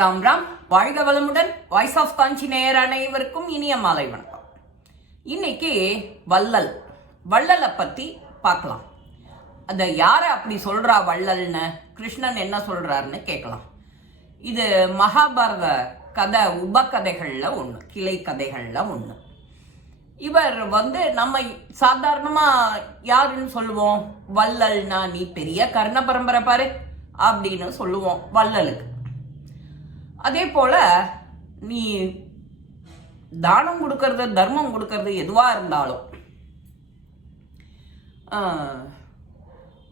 ராம் ராம், வாழ்க வளமுடன். Voice of காஞ்சி நேயர் அனைவருக்கும் இனிய மாலை வணக்கம். இன்னைக்கு வள்ளலை பத்தி பார்க்கலாம். அதை யார அப்படி சொல்றா வள்ளல்னு, கிருஷ்ணன் என்ன சொல்றாருன்னு கேட்கலாம். இது மகாபாரத கதை உபகதைகள்ல ஒண்ணு, கிளை கதைகள்ல ஒண்ணு. இவர் நம்ம சாதாரணமா யாருன்னு சொல்லுவோம், வள்ளல்னா நீ பெரிய கர்ண பரம்பரை பாரு அப்படின்னு சொல்லுவோம் வள்ளலுக்கு. அதே போல நீ தானம் கொடுக்கறது, தர்மம் கொடுக்கறது எதுவா இருந்தாலும்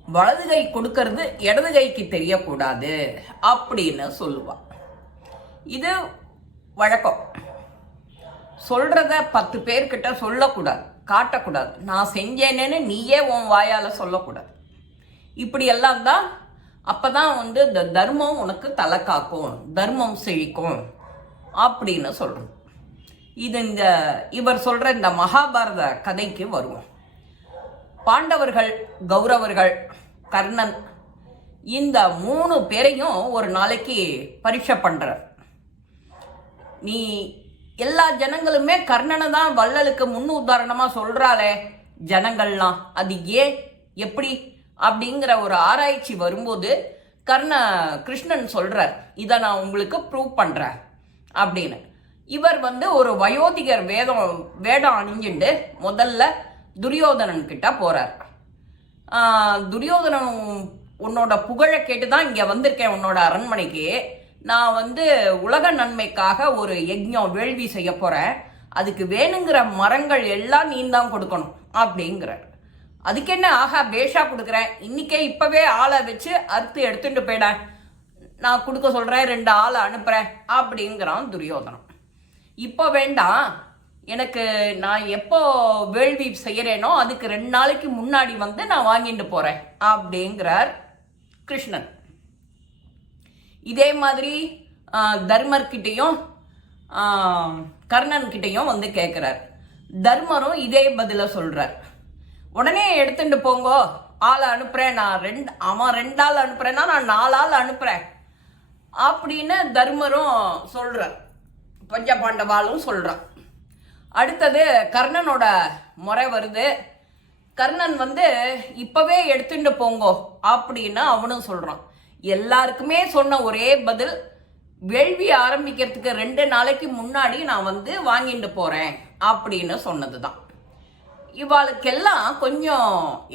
வலது கை கொடுக்கறது இடது கைக்கு தெரியக்கூடாது அப்படின்னு சொல்லுவான். இது வழக்கம். சொல்றத 10 பேர்கிட்ட சொல்லக்கூடாது, காட்டக்கூடாது. நான் செஞ்சேனேன்னு நீயே உன் வாயால சொல்லக்கூடாது. இப்படி எல்லாம் தான். அப்பதான் இந்த தர்மம் உனக்கு தலை காக்கும், தர்மம் செழிக்கும் அப்படின்னு சொல்றோம். இது இவர் சொல்ற இந்த மகாபாரத கதைக்கு வருவோம். பாண்டவர்கள், கௌரவர்கள், கர்ணன், இந்த 3 பேரையும் ஒரு நாளைக்கு பரீட்சை பண்றார். நீ எல்லா ஜனங்களுமே கர்ணனை தான் வள்ளலுக்கு முன் உதாரணமா சொல்றாளே ஜனங்கள்லாம், அது ஏன் எப்படி அப்படிங்கிற ஒரு ஆராய்ச்சி வரும்போது கிருஷ்ணன் சொல்றார், இதை நான் உங்களுக்கு ப்ரூவ் பண்றேன் அப்படின்னு. இவர் ஒரு வயோதிகர் வேடம் அணிஞ்சுண்டு முதல்ல துரியோதனன் கிட்ட போறார். துரியோதனன், உன்னோட புகழை கேட்டுதான் இங்க வந்திருக்கேன் உன்னோட அரண்மனைக்கு. நான் உலக நன்மைக்காக ஒரு யஜ்ஞம் வேள்வி செய்ய போறேன். அதுக்கு வேணுங்கிற மரங்கள் எல்லாம் நீ தான் கொடுக்கணும் அப்படிங்கிறார். அதுக்கு என்ன, ஆகா பேஷா கொடுக்குறேன், இன்னைக்கே இப்பவே ஆளை வச்சு அறுத்து எடுத்துட்டு போயிட, நான் கொடுக்க சொல்றேன், 2 ஆளை அனுப்புறேன் அப்படிங்கிறான் துரியோதனம். இப்போ வேண்டாம், எனக்கு நான் எப்போ வேள்வி செய்யறேனோ அதுக்கு 2 நாளைக்கு முன்னாடி நான் வாங்கிட்டு போறேன் அப்படிங்கிறார் கிருஷ்ணன். இதே மாதிரி தர்மர்கிட்டையும் கர்ணன் கிட்டையும் கேட்கிறார். தர்மரும் இதே பதில சொல்றார். உடனே எடுத்துட்டு போங்கோ, ஆளை அனுப்புறேன், நான் 2 ஆள் அனுப்புறேன்னா நான் 4 ஆள் அனுப்புறேன் அப்படின்னு தர்மரும் சொல்றார். பஞ்ச பாண்டவாலும் சொல்றான். அடுத்தது கர்ணனோட முறை வருது. கர்ணன் இப்பவே எடுத்துட்டு போங்கோ அப்படின்னு அவனும் சொல்றான். எல்லாருக்குமே சொன்ன ஒரே பதில், வேள்வி ஆரம்பிக்கிறதுக்கு 2 நாளைக்கு முன்னாடி நான் வாங்கிட்டு போறேன் அப்படின்னு சொன்னதுதான். இவாளுக்கெல்லாம் கொஞ்சம்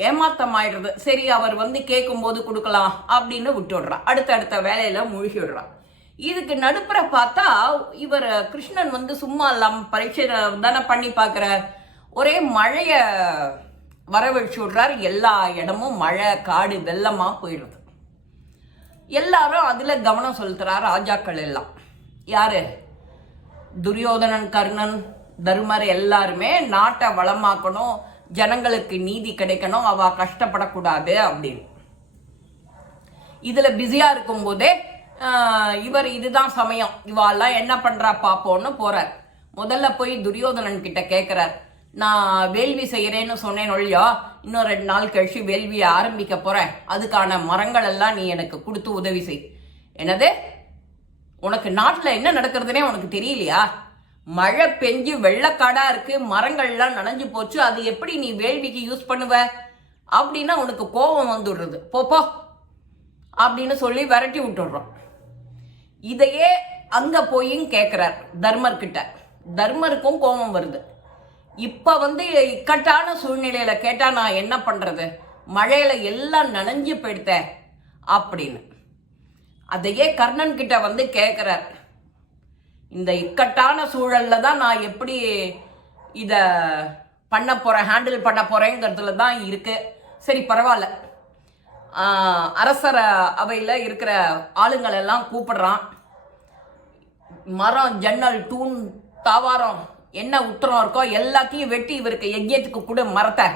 ஏமாத்தம் ஆயிடுறது. சரி, அவர் கேட்கும்போது கொடுக்கலாம் அப்படின்னு விட்டுடுறான். அடுத்த வேலையில மூழ்கி விடுறான். இதுக்கு நடுப்புற பார்த்தா இவர் கிருஷ்ணன் சும்மா இல்லாம பரீட்சை தானே பண்ணி பார்க்கிற, ஒரே மழைய வரவழைச்சு விடுறார். எல்லா இடமும் மழை, காடு, வெள்ளமா போயிடுது. எல்லாரும் அதுல கவனம் செலுத்துறார். ராஜாக்கள் எல்லாம் யாரு, துரியோதனன், கர்ணன், தர்மர் எல்லாருமே நாட்டை வளமாக்கணும், ஜனங்களுக்கு நீதி கிடைக்கணும், அவ கஷ்டப்படக்கூடாது அப்படின்னு இதுல பிஸியா இருக்கும் போதே இவர் இதுதான் சமயம், இவாள்லாம் என்ன பண்றா பாப்போன்னு போறார். முதல்ல போய் துரியோதனன் கிட்ட கேட்கிறார், நான் வேள்வி செய்யறேன்னு சொன்னேன் ஒழியா, இன்னும் 2 நாள் கழிச்சு வேள்வியை ஆரம்பிக்க போறேன், அதுக்கான மரங்கள் எல்லாம் நீ எனக்கு கொடுத்து உதவி செய். என்னது, உனக்கு நாட்டுல என்ன நடக்கிறதுனே உனக்கு தெரியலையா? மழை பெஞ்சு வெள்ளக்காடா இருக்கு, மரங்கள்லாம் நனைஞ்சு போச்சு, அது எப்படி நீ வேள்விக்கு யூஸ் பண்ணுவ அப்படின்னா உனக்கு கோபம் வந்துடுறது, போப்போ அப்படின்னு சொல்லி விரட்டி விட்டுடுறோம். இதையே அங்க போயும் கேட்கிறார் தர்மர் கிட்ட. தர்மருக்கும் கோபம் வருது. இப்ப இக்கட்டான சூழ்நிலையில கேட்டா நான் என்ன பண்றது, மழையில எல்லாம் நனைஞ்சு போயிடுத்த அப்படின்னு. அதையே கர்ணன் கிட்ட கேட்கிறார். இந்த இக்கட்டான சூழல்ல தான் நான் எப்படி இத பண்ண போறேன், ஹேண்டில் பண்ண போறேங்கிறதுல தான் இருக்கு. சரி பரவாயில்ல, அரசர அவையில இருக்கிற ஆளுங்கள் எல்லாம் கூப்பிடுறான். மரம், ஜன்னல், தூண், தாவாரம், என்ன உத்தரம் இருக்கோ எல்லாத்தையும் வெட்டி இவருக்கு யஜ்யத்துக்கு கூட மரத்தை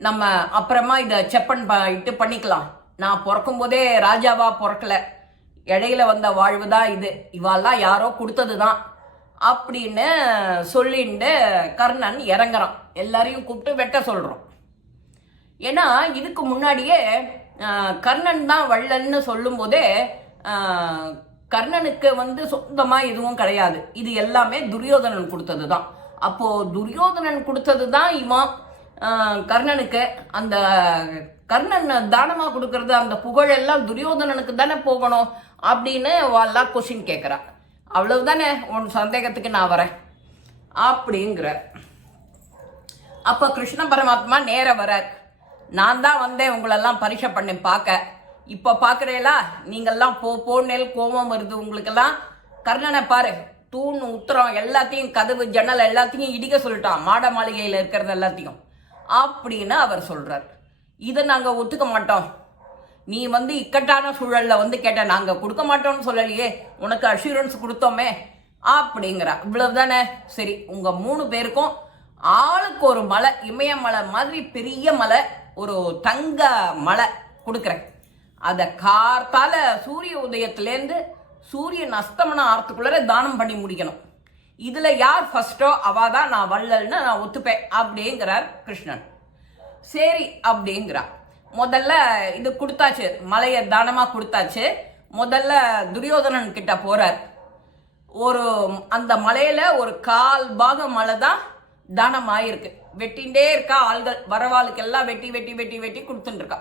நம்ம அப்புறமா இதை செப்பன் இட்டு பண்ணிக்கலாம். நான் பிறக்கும் போதே ராஜாவா பிறக்கல, இடையில வந்த வாழ்வு தான் இது, இவாள்லாம் யாரோ கொடுத்தது தான் அப்படின்னு சொல்லிட்டு கர்ணன் இறங்குறான். எல்லாரையும் கூப்பிட்டு வெட்ட சொல்றோம். ஏன்னா இதுக்கு முன்னாடியே கர்ணன் தான் வள்ளல்னு சொல்லும் போதே கர்ணனுக்கு வந்து சொந்தமா எதுவும் கிடையாது. இது எல்லாமே துரியோதனன் கொடுத்தது தான். அப்போ துரியோதனன் கொடுத்தது தான் இவன் கர்ணனுக்கு. அந்த கர்ணன் தானமா கொடுக்கறது அந்த புகழ் எல்லாம் துரியோதனனுக்கு தானே போகணும் அப்படின்னு எல்லாம் கொஸ்டின் கேட்குறா. அவ்வளவுதானே, உன் சந்தேகத்துக்கு நான் வரேன் அப்படிங்கிற. அப்போ கிருஷ்ண பரமாத்மா நேர வரார். நான் தான் வந்தேன் உங்களெல்லாம் பரீட்சை பண்ணி பார்க்க. இப்போ பார்க்குறீங்களா, நீங்கள்லாம் போனேல் கோபம் வருது உங்களுக்கெல்லாம். கர்ணனை பாரு, தூண் உத்தரம் எல்லாத்தையும் கதவு ஜன்னல் எல்லாத்தையும் இடிக்க சொல்லிட்டான், மாட மாளிகையில் இருக்கிறது எல்லாத்தையும் அப்படின்னு அவர் சொல்கிறார். இதை நாங்கள் ஒத்துக்க மாட்டோம். நீ வந்து இக்கட்டான சூழலில் வந்து கேட்ட, நாங்கள் கொடுக்க மாட்டோம்னு சொல்லலையே, உனக்கு அஷூரன்ஸ் கொடுத்தோமே அப்படிங்கிறா. இவ்வளவு தானே? சரி, உங்கள் 3 பேருக்கும் ஆளுக்கு ஒரு மலை, இமயமலை மாதிரி பெரிய மலை, ஒரு தங்க மலை கொடுக்குறேன். அதை கார்த்தால சூரிய உதயத்துலேருந்து சூரியன் அஸ்தமனம் ஆகிறதுக்குள்ளே தானம் பண்ணி முடிக்கணும். இதில் யார் ஃபர்ஸ்டோ அவள் தான் நான் வள்ளல்னு நான் ஒத்துப்பேன் அப்படிங்கிறார் கிருஷ்ணன். சரி அப்படிங்கிறா. முதல்ல இது கொடுத்தாச்சு, மலையை தானமாக கொடுத்தாச்சு. முதல்ல துரியோதனன் கிட்ட போகிறார். அந்த மலையில் ஒரு 1/4 பாகம் மலை தான் தானம் ஆயிருக்கு. வெட்டிகிட்டே இருக்கா ஆள்கள், வரவாளுக்கெல்லாம் வெட்டி வெட்டி வெட்டி வெட்டி கொடுத்துட்டு இருக்கா.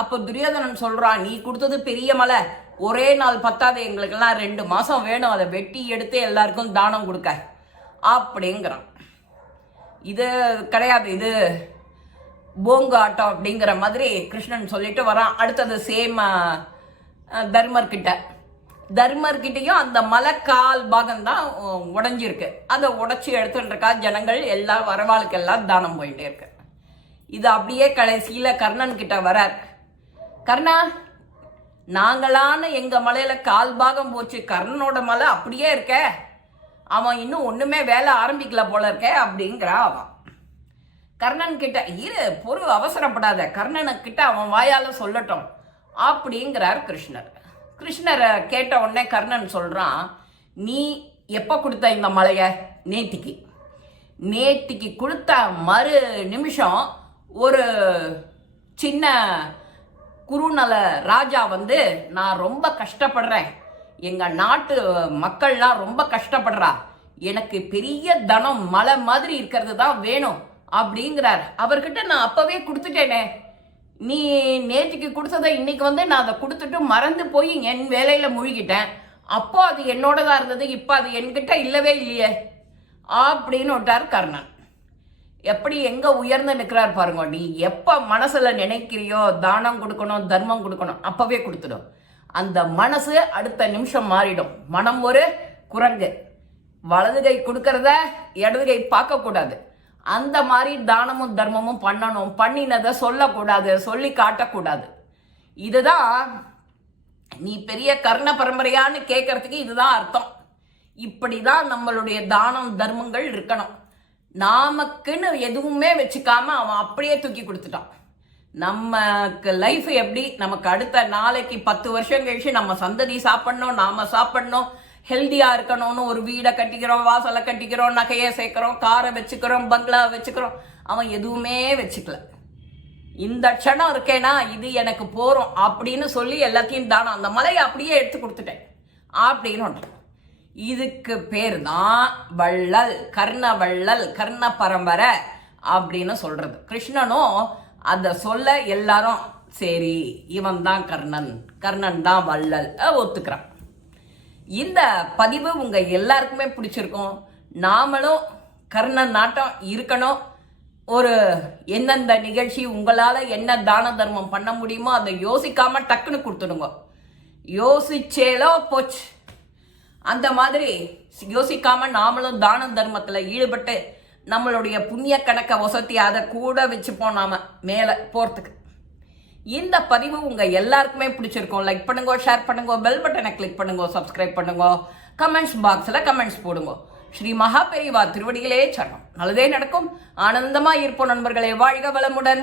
அப்போ துரியோதனன் சொல்கிறான், நீ கொடுத்தது பெரிய மலை, ஒரே நாள் பத்தாது, எங்களுக்கெல்லாம் 2 மாதம் வேணும், அதை வெட்டி எடுத்து எல்லாருக்கும் தானம் கொடுக்க அப்படிங்கிறான். இது கிடையாது, இது போங்கு ஆட்டம் அப்படிங்கிற மாதிரி கிருஷ்ணன் சொல்லிட்டு வரான். அடுத்தது சேம் தர்மர்கிட்டையும் அந்த மலை 1/4 பாகம் தான் உடஞ்சிருக்கு. அதை உடச்சி எடுத்துட்டு இருக்கா. ஜனங்கள் எல்லாம் வரவாளுக்கெல்லாம் தானம் போயிட்டே இருக்கு. இது அப்படியே கடைசியில் கர்ணன் கிட்ட வரார். கர்ணா, நாங்களான எங்கள் மலையில் 1/4 பாகம் போச்சு, கர்ணனோட மலை அப்படியே இருக்க, அவன் இன்னும் ஒன்றுமே வேலை ஆரம்பிக்கல போல இருக்க அப்படிங்கிறா. அவன் கர்ணன் கிட்ட பொறு அவசரப்படாத, கர்ணனுக்கிட்ட அவன் வாயால் சொல்லட்டும் அப்படிங்கிறார் கிருஷ்ணர். கிருஷ்ணரை கேட்ட உடனே கர்ணன் சொல்கிறான், நீ எப்போ கொடுத்த இந்த மலையை? நேத்திக்கு கொடுத்த மறு நிமிஷம் ஒரு சின்ன குறுநல ராஜா வந்து, நான் ரொம்ப கஷ்டப்படுறேன், எங்கள் நாட்டு மக்கள்லாம் ரொம்ப கஷ்டப்படுறா, எனக்கு பெரிய தனம் மலை மாதிரி இருக்கிறது தான் வேணும் அப்படிங்கிறார். அவர்கிட்ட நான் அப்போவே கொடுத்துட்டேனே, நீ நேற்றுக்கு கொடுத்ததை இன்னைக்கு வந்து நான் அதை கொடுத்துட்டு மறந்து போய் என் வேலையில் முழுகிட்டேன். அப்போ அது என்னோடதாக இருந்தது, இப்போ அது என்கிட்ட இல்லவே இல்லையே அப்படின்னு விட்டார் கர்ணன். எப்படி எங்கே உயர்ந்து நிற்கிறார் பாருங்க. நீ எப்போ மனசில் நினைக்கிறியோ தானம் கொடுக்கணும் தர்மம் கொடுக்கணும், அப்போவே கொடுத்துடும். அந்த மனசு அடுத்த நிமிஷம் மாறிடும். மனம் ஒரு குரங்கு, வலது கை கொடுக்கறத இடது கை பார்க்கக்கூடாது. அந்த மாதிரி தானமும் தர்மமும் பண்ணணும், பண்ணினதை சொல்லக்கூடாது, சொல்லி காட்டக்கூடாது. இதுதான் நீ பெரிய கர்ண பரம்பரையான்னு கேட்கறதுக்கு இதுதான் அர்த்தம். இப்படி தான் நம்மளுடைய தானம் தர்மங்கள் இருக்கணும். நாமக்குன்னு எதுவுமே வச்சுக்காம அவன் அப்படியே தூக்கி கொடுத்துட்டான். நமக்கு லைஃப் எப்படி, நமக்கு அடுத்த நாளைக்கு 10 வருஷம் கழிச்சு நம்ம சந்ததி சாப்பிடணும், நாம சாப்பிடணும், ஹெல்த்தியாக இருக்கணும்னு ஒரு வீடை கட்டிக்கிறோம், வாசலை கட்டிக்கிறோம், நகையை சேர்க்குறோம், காரை வச்சுக்கிறோம், பங்களா வச்சுக்கிறோம். அவன் எதுவுமே வச்சுக்கல. இந்த க்ஷணம் இருக்கேனா இது எனக்கு போகிறோம் அப்படின்னு சொல்லி எல்லாத்தையும் தானம், அந்த மலையை அப்படியே எடுத்து கொடுத்துட்டேன் அப்படின்னு. இதுக்கு பேர் தான் வள்ளல், கர்ண வள்ளல், கர்ண பரம்பரை அப்படின்னு சொல்கிறது. கிருஷ்ணனும் அதை சொல்ல எல்லாரும் சரி இவன் தான் கர்ணன் தான் வள்ளல் ஒத்துக்கிறான். இந்த பதிவு உங்கள் எல்லாருக்குமே பிடிச்சிருக்கும். நாமளும் கர்ணன் நாட்டம் இருக்கணும். ஒரு எந்தெந்த நிகழ்ச்சி உங்களால் என்ன தான தர்மம் பண்ண முடியுமோ அதை யோசிக்காமல் டக்குன்னு கொடுத்துடுங்க. யோசிச்சேலோ போச்சு. அந்த மாதிரி யோசிக்காமல் நாமளும் தான தர்மத்தில் ஈடுபட்டு நம்மளுடைய புண்ணிய கணக்கை வசதி அதை கூட வச்சுப்போம் நாம் மேலே போகிறதுக்கு. இந்த பதிவு உங்கள் எல்லாருக்குமே பிடிச்சிருக்கும். லைக் பண்ணுங்க, ஷேர் பண்ணுங்க, பெல் பட்டனை கிளிக் பண்ணுங்க, சப்ஸ்கிரைப் பண்ணுங்க, கமெண்ட்ஸ் பாக்ஸில் கமெண்ட்ஸ் போடுங்க. ஸ்ரீ மகா பெரிவா திருவடிகளே சரணம். நல்லதே நடக்கும். ஆனந்தமாக இருப்போம் நண்பர்களே. வாழ்க வளமுடன்.